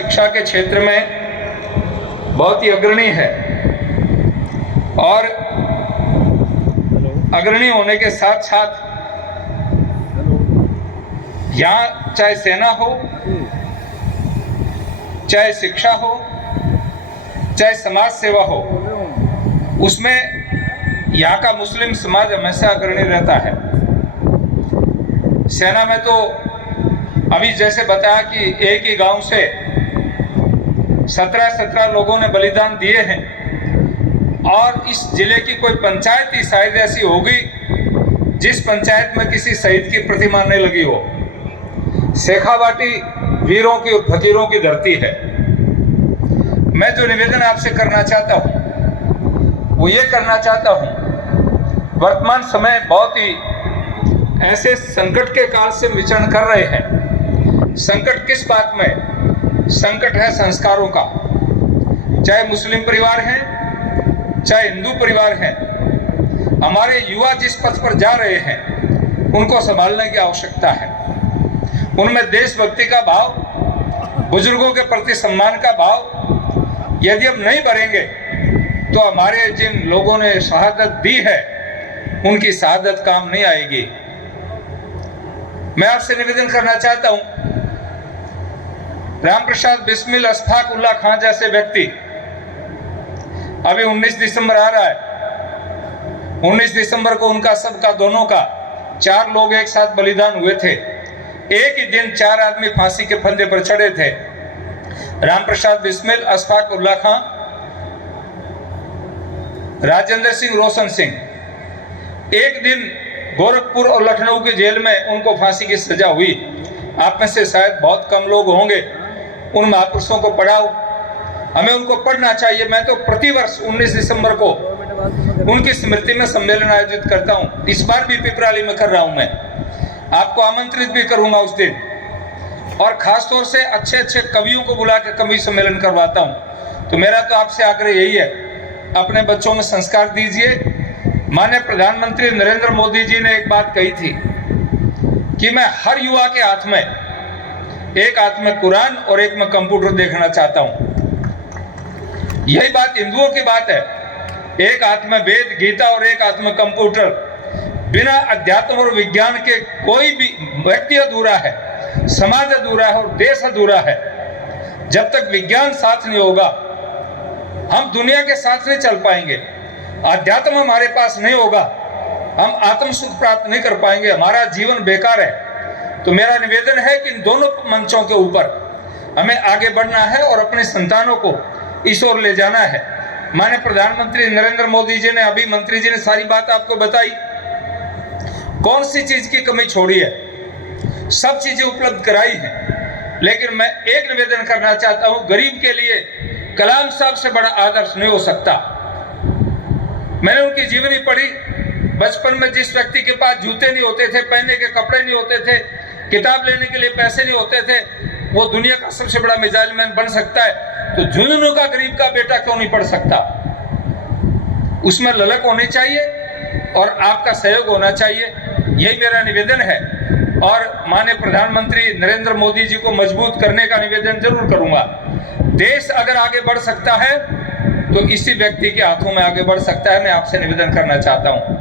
शिक्षा के क्षेत्र में बहुत ही अग्रणी है और अग्रणी होने के साथ साथ यहाँ चाहे सेना हो, चाहे शिक्षा हो, चाहे समाज सेवा हो, उसमें यहाँ का मुस्लिम समाज हमेशा अग्रणी रहता है। सेना में तो अभी जैसे बताया कि एक ही गांव से 17 लोगों ने बलिदान दिए हैं और इस जिले की कोई पंचायत ही शायद ऐसी होगी जिस पंचायत में किसी शहीद की प्रतिमा नहीं लगी हो। शेखावाटी वीरों की और फकीरों की धरती है। मैं जो निवेदन आपसे करना चाहता हूं वो ये करना चाहता हूं, वर्तमान समय बहुत ही ऐसे संकट के काल से विचरण कर रहे हैं। संकट किस बात में? संकट है संस्कारों का। चाहे मुस्लिम परिवार हैं, चाहे हिंदू परिवार हैं, हमारे युवा जिस पथ पर जा रहे हैं उनको संभालने की आवश्यकता है। उनमें देशभक्ति का भाव, बुजुर्गों के प्रति सम्मान का भाव यदि हम नहीं भरेंगे तो हमारे जिन लोगों ने शहादत दी है उनकी शहादत काम नहीं आएगी। मैं आपसे निवेदन करना चाहता हूं, राम प्रसाद बिस्मिल अशफाक उल्लाह खां जैसे व्यक्ति, अभी 19 दिसंबर आ रहा है, 19 दिसंबर को उनका सबका दोनों का 4 लोग एक साथ बलिदान हुए थे। एक ही दिन 4 आदमी फांसी के फंदे पर चढ़े थे। राम प्रसाद बिस्मिल, अशफाक उल्लाह खां, राजेंद्र सिंह, रोशन सिंह। एक दिन गोरखपुर और लखनऊ की जेल में उनको फांसी की सजा हुई। आप में से शायद बहुत कम लोग होंगे उन महापुरुषों को पढ़ाओ, हमें उनको पढ़ना चाहिए। मैं तो प्रतिवर्ष 19 दिसंबर को उनकी स्मृति में सम्मेलन आयोजित करता हूं। इस बार भी पिपराली में कर रहा हूं। मैं आपको आमंत्रित भी करूंगा उस दिन, और खास तौर से अच्छे अच्छे कवियों को बुला के कवि सम्मेलन करवाता हूं। तो मेरा तो आपसे आग्रह यही है, अपने बच्चों में संस्कार दीजिए। माननीय प्रधानमंत्री नरेंद्र मोदी जी ने एक बात कही थी कि मैं हर युवा के हाथ में, एक हाथ में कुरान और एक में कंप्यूटर देखना चाहता हूं। यही बात हिंदुओं की बात है, एक हाथ में वेद गीता और एक हाथ में कंप्यूटर। बिना अध्यात्म और विज्ञान के कोई भी व्यक्ति अधूरा है, समाज अधूरा है और देश अधूरा है। जब तक विज्ञान साथ नहीं होगा हम दुनिया के साथ नहीं चल पाएंगे। अध्यात्म हमारे पास नहीं होगा, हम आत्म सुख प्राप्त नहीं कर पाएंगे, हमारा जीवन बेकार है। तो मेरा निवेदन है कि इन दोनों मंचों के ऊपर हमें आगे बढ़ना है और अपने संतानों को इस ओर ले जाना है। माननीय प्रधानमंत्री नरेंद्र मोदी जी ने, अभी मंत्री जी ने सारी बात आपको बताई, कौन सी चीज की कमी छोड़ी है, सब चीजें उपलब्ध कराई हैं। लेकिन मैं एक निवेदन करना चाहता हूं, गरीब के लिए कलाम साहब से बड़ा आदर्श नहीं हो सकता। मैंने उनकी जीवनी पढ़ी। बचपन में जिस व्यक्ति के पास जूते नहीं होते थे, पहनने के कपड़े नहीं होते थे, किताब लेने के लिए पैसे नहीं होते थे, वो दुनिया का सबसे बड़ा मिसाइल मैन बन सकता है। तो झुंझुनू का गरीब का बेटा क्यों नहीं पढ़ सकता? उसमें ललक होनी चाहिए और आपका सहयोग होना चाहिए। यही मेरा निवेदन है और माननीय प्रधानमंत्री नरेंद्र मोदी जी को मजबूत करने का निवेदन जरूर करूंगा। देश अगर आगे बढ़ सकता है तो इसी व्यक्ति के हाथों में आगे बढ़ सकता है। मैं आपसे निवेदन करना चाहता हूं।